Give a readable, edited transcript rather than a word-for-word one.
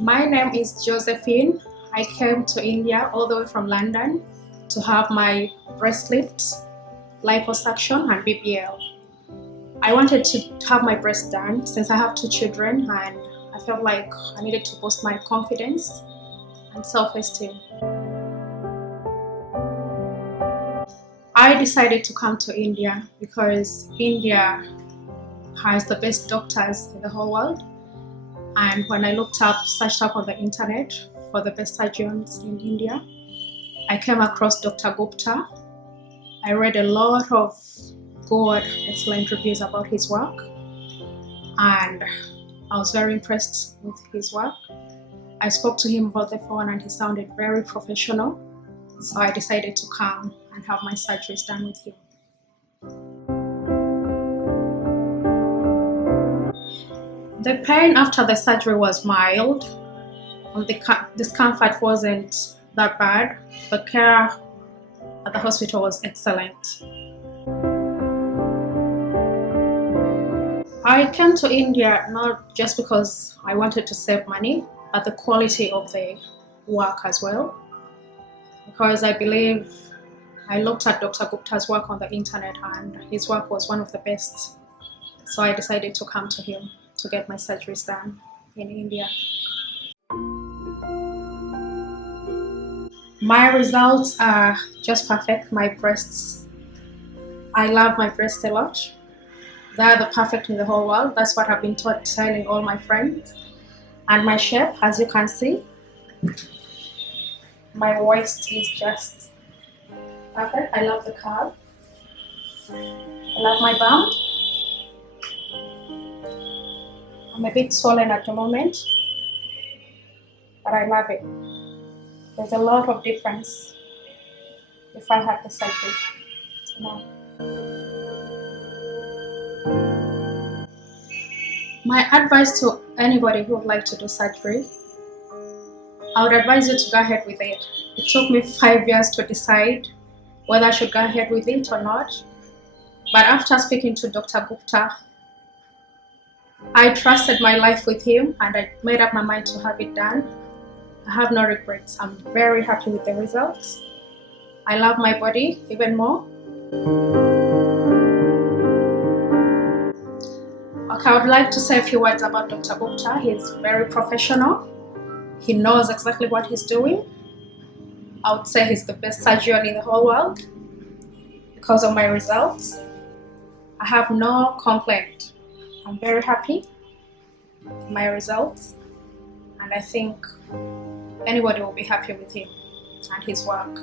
My name is Josephine. I came to India all the way from London to have my breast lift, liposuction and BBL. I wanted to have my breast done since I have 2 children and I felt like I needed to boost my confidence and self-esteem. I decided to come to India because India has the best doctors in the whole world. And when I searched up on the internet for the best surgeons in India, I came across Dr. Gupta. I read a lot of good, excellent reviews about his work, and I was very impressed with his work. I spoke to him over the phone and he sounded very professional, so I decided to come and have my surgeries done with him. The pain after the surgery was mild, and the discomfort wasn't that bad. The care at the hospital was excellent. I came to India not just because I wanted to save money, but the quality of the work as well. Because I believe I looked at Dr. Gupta's work on the internet and his work was one of the best. So I decided to come to him to get my surgeries done in India. My results are just perfect. My breasts, I love my breasts a lot. They're the perfect in the whole world. That's what I've been telling all my friends. And my shape, as you can see, my waist is just perfect. I love the curve. I love my bum. I'm a bit swollen at the moment, but I love it. There's a lot of difference if I had the surgery now. My advice to anybody who would like to do surgery, I would advise you to go ahead with it. It took me 5 years to decide whether I should go ahead with it or not. But after speaking to Dr. Gupta, I trusted my life with him and I made up my mind to have it done. I have no regrets. I'm very happy with the results. I love my body even more. Okay, I would like to say a few words about Dr. Gupta. He's very professional. He knows exactly what he's doing. I would say he's the best surgeon in the whole world because of my results. I have no complaint. I'm very happy with my results, and I think anybody will be happy with him and his work.